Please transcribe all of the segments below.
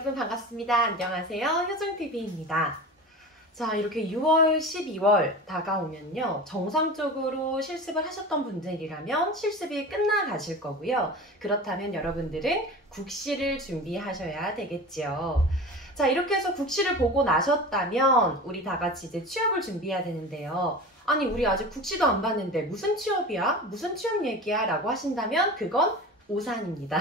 여러분 반갑습니다. 안녕하세요. 효정TV입니다. 자, 이렇게 6월, 12월 다가오면요. 정상적으로 실습을 하셨던 분들이라면 실습이 끝나가실 거고요. 그렇다면 여러분들은 국시를 준비하셔야 되겠죠. 자, 이렇게 해서 국시를 보고 나셨다면 우리 다 같이 이제 취업을 준비해야 되는데요. 아니, 우리 아직 국시도 안 봤는데 무슨 취업이야? 무슨 취업 얘기야? 라고 하신다면 그건 오산입니다.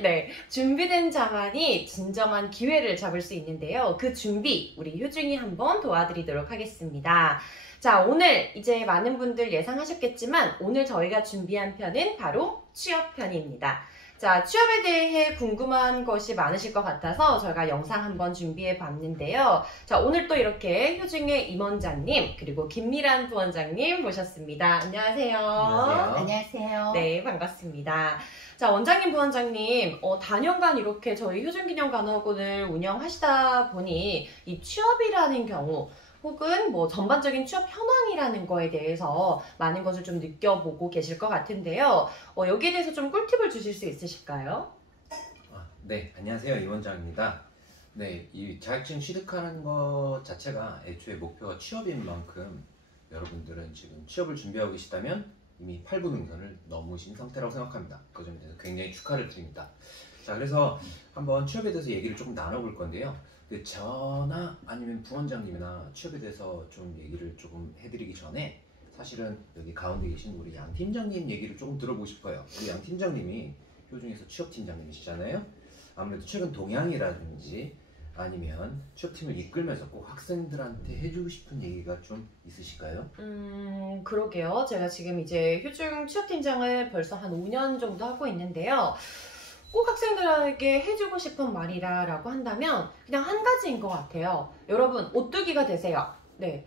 네, 준비된 자만이 진정한 기회를 잡을 수 있는데요. 그 준비 우리 효중이 한번 도와드리도록 하겠습니다. 자, 오늘 이제 많은 분들 예상하셨겠지만 오늘 저희가 준비한 편은 바로 취업편입니다. 자, 취업에 대해 궁금한 것이 많으실 것 같아서 저희가 영상 한번 준비해 봤는데요. 자, 오늘 또 이렇게 효중의 임원장님 그리고 김미란 부원장님 모셨습니다. 안녕하세요. 안녕하세요. 안녕하세요. 네, 반갑습니다. 자, 원장님, 부원장님, 단연간 이렇게 저희 효중기념간호학원을 운영하시다 보니 이 취업이라는 경우 혹은 뭐 전반적인 취업 현황이라는 거에 대해서 많은 것을 좀 느껴보고 계실 것 같은데요. 여기에 대해서 좀 꿀팁을 주실 수 있으실까요? 네, 안녕하세요. 임원장입니다. 네, 이 자격증 취득하는 것 자체가 애초에 목표가 취업인 만큼 여러분들은 지금 취업을 준비하고 계시다면 이미 8부 능선을 넘으신 상태라고 생각합니다. 그 점에 대해서 굉장히 축하를 드립니다. 자, 그래서 한번 취업에 대해서 얘기를 조금 나눠볼 건데요. 저나 아니면 부원장님이나 취업에 대해서 좀 얘기를 조금 해드리기 전에 사실은 여기 가운데 계신 우리 양 팀장님 얘기를 조금 들어보고 싶어요. 우리 양 팀장님이 효중에서 취업 팀장님이시잖아요. 아무래도 최근 동향이라든지 아니면 취업팀을 이끌면서 꼭 학생들한테 해주고 싶은 얘기가 좀 있으실까요? 그러게요. 제가 지금 이제 효중 취업팀장을 벌써 한 5년 정도 하고 있는데요. 꼭 학생들에게 해주고 싶은 말이라고 한다면 그냥 한 가지인 것 같아요. 여러분, 오뚜기가 되세요. 네.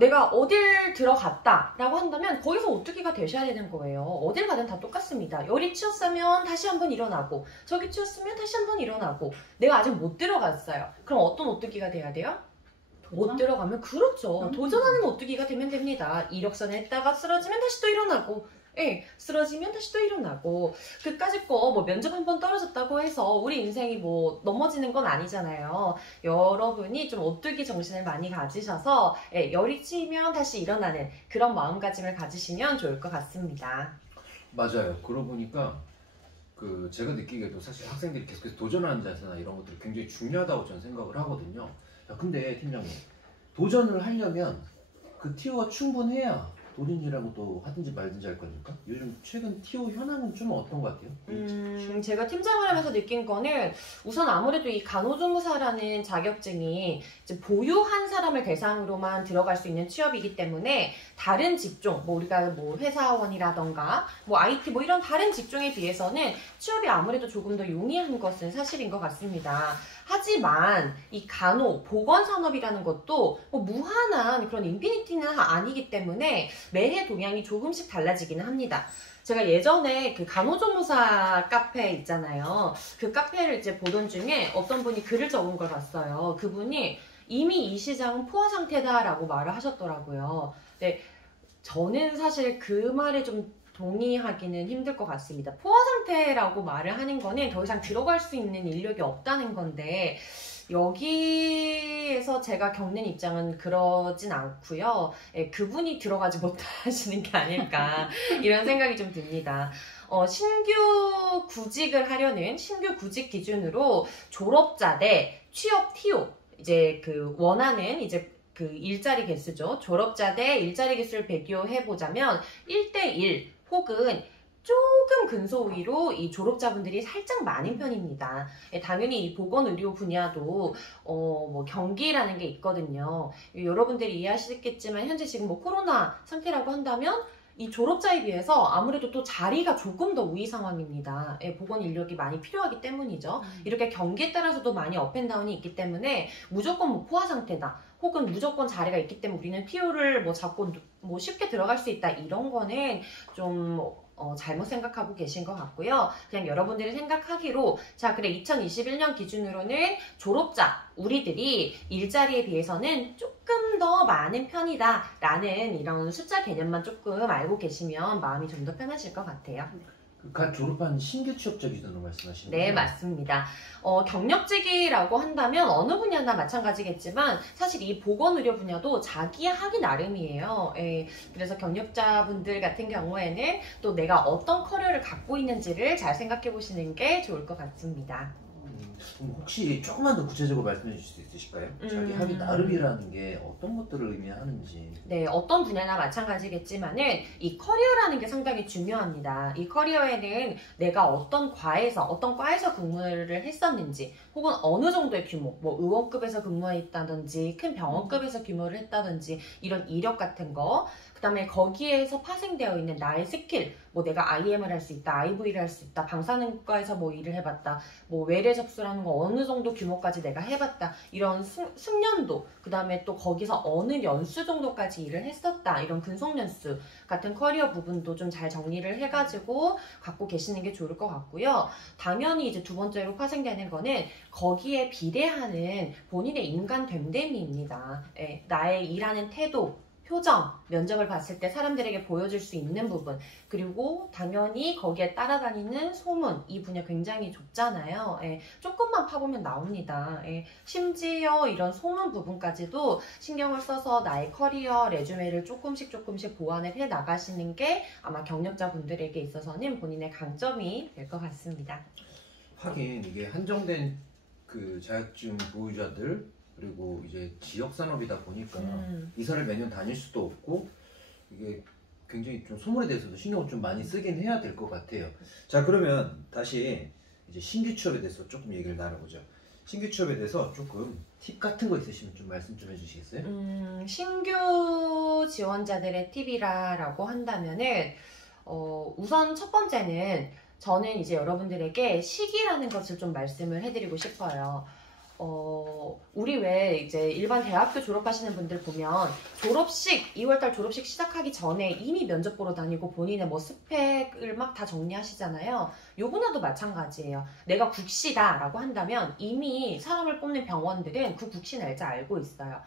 내가 어딜 들어갔다 라고 한다면 거기서 오뚜기가 되셔야 되는 거예요. 어딜 가든 다 똑같습니다. 여기 치였으면 다시 한번 일어나고 저기 치였으면 다시 한번 일어나고 내가 아직 못 들어갔어요. 그럼 어떤 오뚜기가 돼야 돼요? 못 들어가면 그렇죠. 도전하는 오뚜기가 되면 됩니다. 이력서에 했다가 쓰러지면 다시 또 일어나고 쓰러지면 다시 또 일어나고 그까짓 거 뭐 면접 한 번 떨어졌다고 해서 우리 인생이 뭐 넘어지는 건 아니잖아요. 여러분이 좀 오뚜기 정신을 많이 가지셔서 열이 치면 다시 일어나는 그런 마음가짐을 가지시면 좋을 것 같습니다. 맞아요. 그러고 보니까 제가 느끼기에도 사실 학생들이 계속해서 도전하는 자세나 이런 것들이 굉장히 중요하다고 저는 생각을 하거든요. 야, 근데 팀장님, 도전을 하려면 그 티오가 충분해야 도전이라고 또 하든지 말든지 할 거니까 요즘 최근 티오 현황은 좀 어떤 것 같아요? 제가 팀장을 하면서 느낀 거는 우선 아무래도 이 간호조무사라는 자격증이 이제 보유한 사람을 대상으로만 들어갈 수 있는 취업이기 때문에 다른 직종, 뭐 우리가 뭐 회사원이라던가 뭐 IT 뭐 이런 다른 직종에 비해서는 취업이 아무래도 조금 더 용이한 것은 사실인 것 같습니다. 하지만 이 간호, 보건산업이라는 것도 뭐 무한한 그런 인피니티는 아니기 때문에 매해 동향이 조금씩 달라지기는 합니다. 제가 예전에 그 간호조무사 카페 있잖아요. 그 카페를 이제 보던 중에 어떤 분이 글을 적은 걸 봤어요. 그분이 이미 이 시장은 포화 상태다라고 말을 하셨더라고요. 네, 저는 사실 그 말에 좀 동의하기는 힘들 것 같습니다. 포화 상태라고 말을 하는 거는 더 이상 들어갈 수 있는 인력이 없다는 건데 여기에서 제가 겪는 입장은 그러진 않고요. 그분이 들어가지 못하시는 게 아닐까 이런 생각이 좀 듭니다. 신규 구직을 하려는 신규 구직 기준으로 졸업자 대 취업 TO 이제 원하는 이제 일자리 개수죠. 졸업자 대 일자리 개수를 비교해보자면 1대1 혹은 조금 근소위로 이 졸업자분들이 살짝 많은 편입니다. 당연히 이 보건의료 분야도 뭐 경기라는 게 있거든요. 여러분들이 이해하시겠지만 현재 지금 뭐 코로나 상태라고 한다면 이 졸업자에 비해서 아무래도 또 자리가 조금 더 우위 상황입니다. 보건 인력이 많이 필요하기 때문이죠. 이렇게 경기에 따라서도 많이 업앤다운이 있기 때문에 무조건 뭐 포화 상태다. 혹은 무조건 자리가 있기 때문에 우리는 TO를 뭐 잡고 뭐 쉽게 들어갈 수 있다. 이런 거는 좀 잘못 생각하고 계신 것 같고요. 그냥 여러분들이 생각하기로 자 그래 2021년 기준으로는 졸업자 우리들이 일자리에 비해서는 조금 더 많은 편이다 라는 이런 숫자 개념만 조금 알고 계시면 마음이 좀 더 편하실 것 같아요. 갓 졸업한 신규 취업자 기준으로 말씀하시는 거예요? 네, 맞습니다. 경력직이라고 한다면 어느 분야나 마찬가지겠지만 사실 이 보건의료 분야도 자기 하기 나름이에요. 예, 그래서 경력자분들 같은 경우에는 또 내가 어떤 커리어를 갖고 있는지를 잘 생각해 보시는 게 좋을 것 같습니다. 혹시 조금만 더 구체적으로 말씀해 주실 수 있으실까요? 자기 하기 나름이라는 게 어떤 것들을 의미하는지. 네, 어떤 분야나 마찬가지겠지만은 이 커리어라는 게 상당히 중요합니다. 이 커리어에는 내가 어떤 과에서 근무를 했었는지, 혹은 어느 정도의 규모, 뭐 의원급에서 근무했다든지, 큰 병원급에서 근무를 했다든지, 이런 이력 같은 거, 그 다음에 거기에서 파생되어 있는 나의 스킬, 뭐 내가 IM을 할 수 있다, IV를 할 수 있다, 방사능과에서 뭐 일을 해봤다, 뭐 외래 접수라는 거 어느 정도 규모까지 내가 해봤다, 이런 숙련도, 그 다음에 또 거기서 어느 연수 정도까지 일을 했었다, 이런 근속연수 같은 커리어 부분도 좀 잘 정리를 해가지고 갖고 계시는 게 좋을 것 같고요. 당연히 이제 두 번째로 파생되는 거는 거기에 비례하는 본인의 인간 됨됨이입니다. 예, 나의 일하는 태도, 표정, 면접을 봤을 때 사람들에게 보여줄 수 있는 부분, 그리고 당연히 거기에 따라다니는 소문, 이 분야 굉장히 좁잖아요. 예, 조금만 파보면 나옵니다. 예, 심지어 이런 소문 부분까지도 신경을 써서 나의 커리어 레주메를 조금씩 보완을 해 나가시는 게 아마 경력자분들에게 있어서는 본인의 강점이 될 것 같습니다. 하긴 이게 한정된 그 자격증 보유자들, 그리고 이제 지역 산업이다 보니까 이사를 매년 다닐 수도 없고, 이게 굉장히 좀 소문에 대해서도 신경을 좀 많이 쓰긴 해야 될 것 같아요. 자, 그러면 다시 이제 신규 취업에 대해서 조금 얘기를 나눠보죠. 신규 취업에 대해서 조금 팁 같은 거 있으시면 좀 말씀 좀 해주시겠어요? 신규 지원자들의 팁이라고 한다면은 우선 첫 번째는 저는 이제 여러분들에게 시기라는 것을 좀 말씀을 해드리고 싶어요. 우리 왜 이제 일반 대학교 졸업하시는 분들 보면 졸업식, 2월달 졸업식 시작하기 전에 이미 면접 보러 다니고 본인의 뭐 스펙을 막 다 정리하시잖아요. 요 분야도 마찬가지예요. 내가 국시다라고 한다면 이미 사람을 뽑는 병원들은 그 국시 날짜 알고 있어요.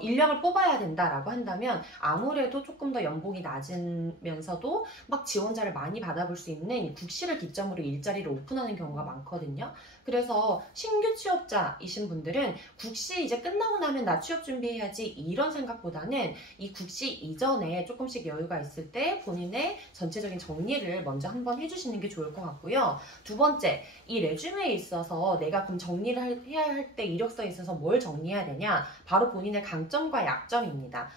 인력을 뽑아야 된다라고 한다면 아무래도 조금 더 연봉이 낮으면서도 막 지원자를 많이 받아볼 수 있는 국시를 기점으로 일자리를 오픈하는 경우가 많거든요. 그래서 신규 취업자이신 분들은 국시 이제 끝나고 나면 나 취업 준비해야지 이런 생각보다는 이 국시 이전에 조금씩 여유가 있을 때 본인의 전체적인 정리를 먼저 한번 해주시는 게 좋을 것 같고요. 두 번째, 이 레주메에 있어서 내가 그럼 정리를 해야 할 때 이력서에 있어서 뭘 정리해야 되냐? 바로 본인의 강점과 약점입니다.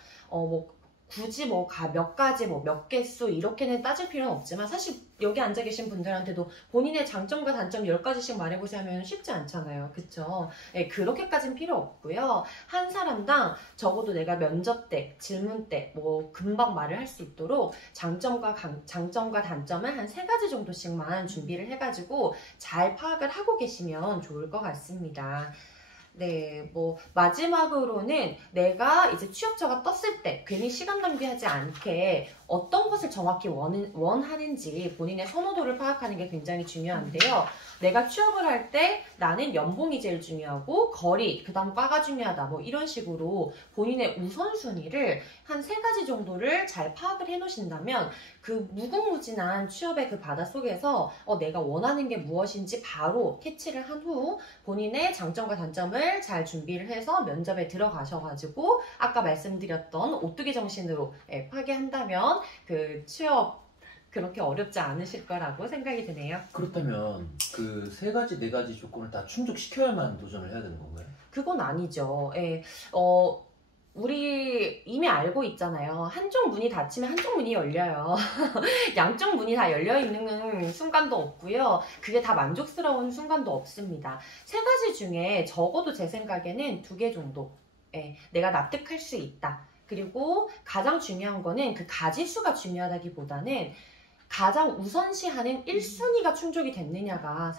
굳이 몇 가지, 몇 개수 이렇게는 따질 필요는 없지만 사실 여기 앉아 계신 분들한테도 본인의 장점과 단점 10가지씩 말해보세요 하면 쉽지 않잖아요. 그쵸? 네, 그렇게까지는 필요 없고요. 한 사람당 적어도 내가 면접 때, 질문 때 금방 말을 할 수 있도록 장점과 단점을 한 3가지 정도씩만 준비를 해가지고 잘 파악을 하고 계시면 좋을 것 같습니다. 네, 마지막으로는 내가 이제 취업처가 떴을 때 괜히 시간 낭비하지 않게 어떤 것을 정확히 원하는지 본인의 선호도를 파악하는 게 굉장히 중요한데요. 내가 취업을 할 때 나는 연봉이 제일 중요하고 거리, 그 다음 과가 중요하다 이런 식으로 본인의 우선순위를 한 3가지 정도를 잘 파악을 해 놓으신다면 그 무궁무진한 취업의 그 바다 속에서 내가 원하는 게 무엇인지 바로 캐치를 한 후 본인의 장점과 단점을 잘 준비를 해서 면접에 들어가셔가지고 아까 말씀드렸던 오뚜기 정신으로 파괴한다면 그 취업 그렇게 어렵지 않으실 거라고 생각이 드네요. 그렇다면 그 3가지, 4가지 조건을 다 충족시켜야만 도전을 해야 되는 건가요? 그건 아니죠. 예. 우리 이미 알고 있잖아요. 한쪽 문이 닫히면 한쪽 문이 열려요. 양쪽 문이 다 열려있는 순간도 없고요. 그게 다 만족스러운 순간도 없습니다. 3가지 중에 적어도 제 생각에는 2개 정도 내가 납득할 수 있다. 그리고 가장 중요한 거는 그 가지수가 중요하다기보다는 가장 우선시하는 1순위가 충족이 됐느냐가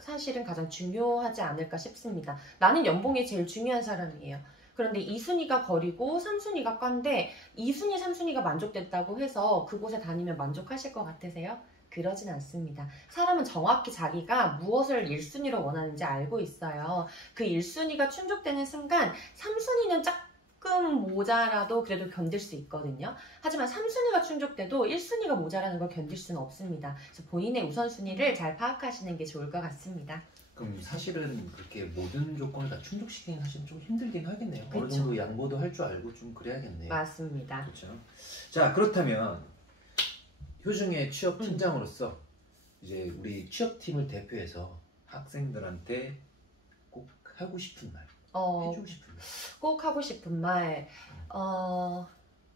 사실은 가장 중요하지 않을까 싶습니다. 나는 연봉이 제일 중요한 사람이에요. 그런데 2순위가 거리고 3순위가 과인데 2순위, 3순위가 만족됐다고 해서 그곳에 다니면 만족하실 것 같으세요? 그러진 않습니다. 사람은 정확히 자기가 무엇을 1순위로 원하는지 알고 있어요. 그 1순위가 충족되는 순간 3순위는 조금 모자라도 그래도 견딜 수 있거든요. 하지만 3순위가 충족돼도 1순위가 모자라는 걸 견딜 수는 없습니다. 그래서 본인의 우선순위를 잘 파악하시는 게 좋을 것 같습니다. 그럼 사실은 그렇게 모든 조건을 다 충족시키는 사실 좀 힘들긴 하겠네요. 그쵸. 어느 정도 양보도 할 줄 알고 좀 그래야겠네요. 맞습니다. 그렇죠. 자, 그렇다면 효중의 취업 팀장으로서 이제 우리 취업팀을 대표해서 학생들한테 꼭 하고 싶은 말, 해주고 싶은 말. 꼭 하고 싶은 말,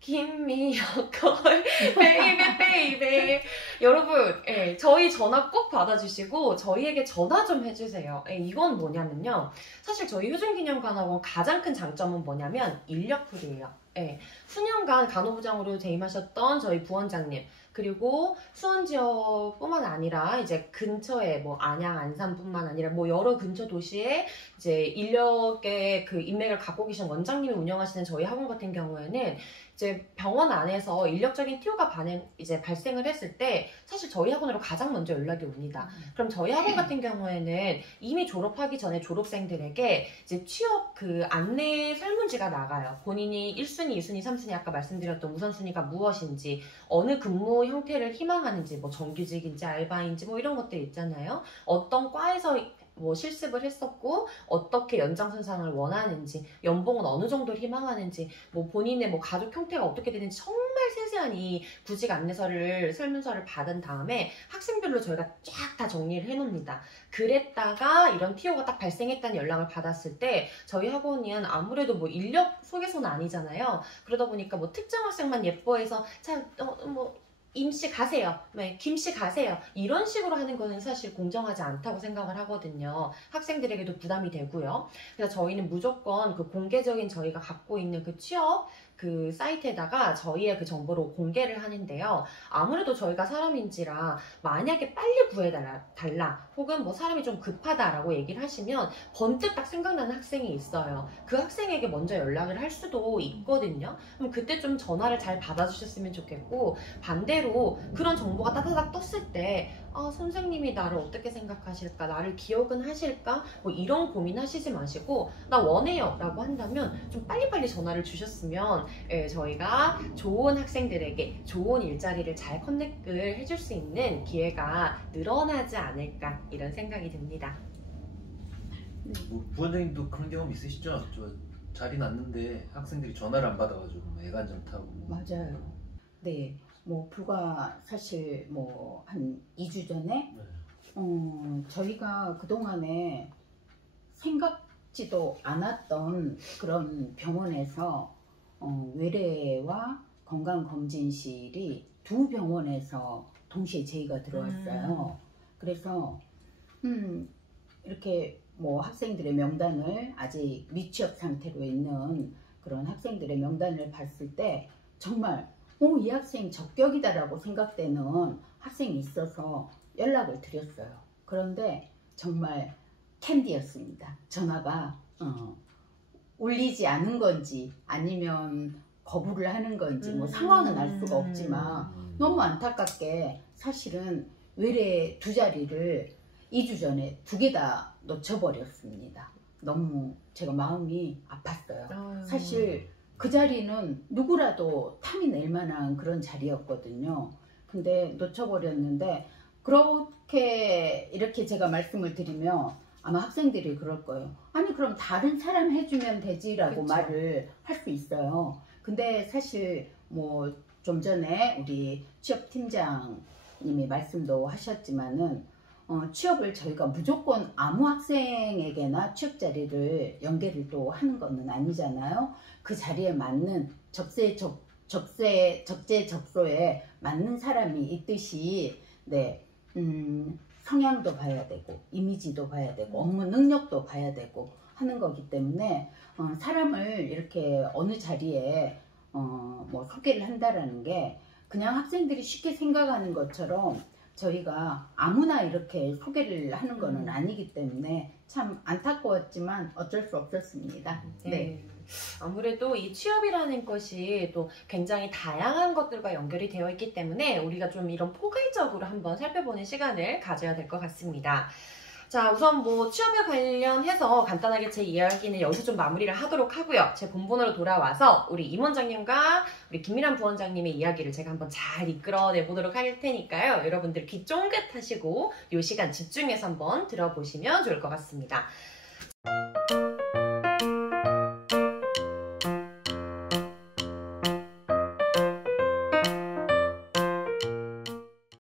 Give me your call, baby, baby. 여러분, 예, 저희 전화 꼭 받아주시고 저희에게 전화 좀 해주세요. 예, 이건 뭐냐면요. 사실 저희 효중기념관학원 가장 큰 장점은 뭐냐면 인력풀이에요. 예, 수년간 간호부장으로 재임하셨던 저희 부원장님, 그리고 수원 지역뿐만 아니라 이제 근처에 뭐 안양, 안산뿐만 아니라 뭐 여러 근처 도시에 이제 인력의 그 인맥을 갖고 계신 원장님이 운영하시는 저희 학원 같은 경우에는 이제 병원 안에서 인력적인 TO가 이제 발생을 했을 때 사실 저희 학원으로 가장 먼저 연락이 옵니다. 그럼 저희 학원 같은 경우에는 이미 졸업하기 전에 졸업생들에게 이제 취업 그 안내 설문지가 나가요. 본인이 1순위, 2순위, 3순위 아까 말씀드렸던 우선순위가 무엇인지, 어느 근무 형태를 희망하는지, 뭐 정규직인지 알바인지 뭐 이런 것들 있잖아요. 어떤 과에서 뭐 실습을 했었고 어떻게 연장선상을 원하는지, 연봉은 어느 정도를 희망하는지, 뭐 본인의 뭐 가족 형태가 어떻게 되는지 정말 세세한 이 구직 안내서를 설문서를 받은 다음에 학생별로 저희가 쫙 다 정리를 해놓습니다. 그랬다가 이런 TO가 딱 발생했다는 연락을 받았을 때 저희 학원은 아무래도 뭐 인력 소개서는 아니잖아요. 그러다 보니까 뭐 특정 학생만 예뻐해서 뭐 임씨 가세요, 네, 김씨 가세요, 이런 식으로 하는 거는 사실 공정하지 않다고 생각을 하거든요. 학생들에게도 부담이 되고요. 그래서 저희는 무조건 그 공개적인 저희가 갖고 있는 그 취업 그 사이트에다가 저희의 그 정보를 공개를 하는데요. 아무래도 저희가 사람인지라 만약에 빨리 구해달라 혹은 뭐 사람이 좀 급하다라고 얘기를 하시면 번뜩 딱 생각나는 학생이 있어요. 그 학생에게 먼저 연락을 할 수도 있거든요. 그럼 그때 좀 전화를 잘 받아주셨으면 좋겠고, 반대로 그런 정보가 따다닥 떴을 때 선생님이 나를 어떻게 생각하실까, 나를 기억은 하실까, 뭐 이런 고민하시지 마시고 나 원해요 라고 한다면 좀 빨리빨리 전화를 주셨으면 저희가 좋은 학생들에게 좋은 일자리를 잘 커넥을 해줄 수 있는 기회가 늘어나지 않을까, 이런 생각이 듭니다. 뭐 부원장님도 그런 경험 있으시죠? 저 자리 났는데 학생들이 전화를 안 받아가지고 애간장 타고. 맞아요. 네. 뭐 불과 사실 뭐 한 2주 전에 저희가 그동안에 생각지도 않았던 그런 병원에서 외래와 건강검진실이 두 병원에서 동시에 제의가 들어왔어요. 그래서 이렇게 뭐 학생들의 명단을, 아직 미취업 상태로 있는 그런 학생들의 명단을 봤을 때 정말 이 학생 적격이다라고 생각되는 학생이 있어서 연락을 드렸어요. 그런데 정말 캔디였습니다. 전화가 울리지 않은 건지 아니면 거부를 하는 건지 뭐 상황은 알 수가 없지만 너무 안타깝게 사실은 외래 두 자리를 2주 전에 2개 다 놓쳐버렸습니다. 너무 제가 마음이 아팠어요. 사실 그 자리는 누구라도 탐이 낼 만한 그런 자리였거든요. 근데 놓쳐버렸는데, 그렇게 이렇게 제가 말씀을 드리면 아마 학생들이 그럴 거예요. 아니 그럼 다른 사람 해주면 되지라고 그쵸. 말을 할 수 있어요. 근데 사실 뭐 좀 전에 우리 취업팀장님이 말씀도 하셨지만은 취업을 저희가 무조건 아무 학생에게나 취업 자리를 연계를 또 하는 거는 아니잖아요. 그 자리에 맞는 적재적소에 맞는 사람이 있듯이, 네, 성향도 봐야 되고 이미지도 봐야 되고 업무 능력도 봐야 되고 하는 거기 때문에 사람을 이렇게 어느 자리에 뭐 소개를 한다라는 게 그냥 학생들이 쉽게 생각하는 것처럼 저희가 아무나 이렇게 소개를 하는 거는 아니기 때문에 참 안타까웠지만 어쩔 수 없었습니다. 네. 아무래도 이 취업이라는 것이 또 굉장히 다양한 것들과 연결이 되어 있기 때문에 우리가 좀 이런 포괄적으로 한번 살펴보는 시간을 가져야 될 것 같습니다. 자, 우선 뭐 취업에 관련해서 간단하게 제 이야기는 여기서 좀 마무리를 하도록 하고요. 제 본본으로 돌아와서 우리 임 원장님과 우리 김미란 부원장님의 이야기를 제가 한번 잘 이끌어내 보도록 할 테니까요. 여러분들 귀 쫑긋 하시고 이 시간 집중해서 한번 들어보시면 좋을 것 같습니다.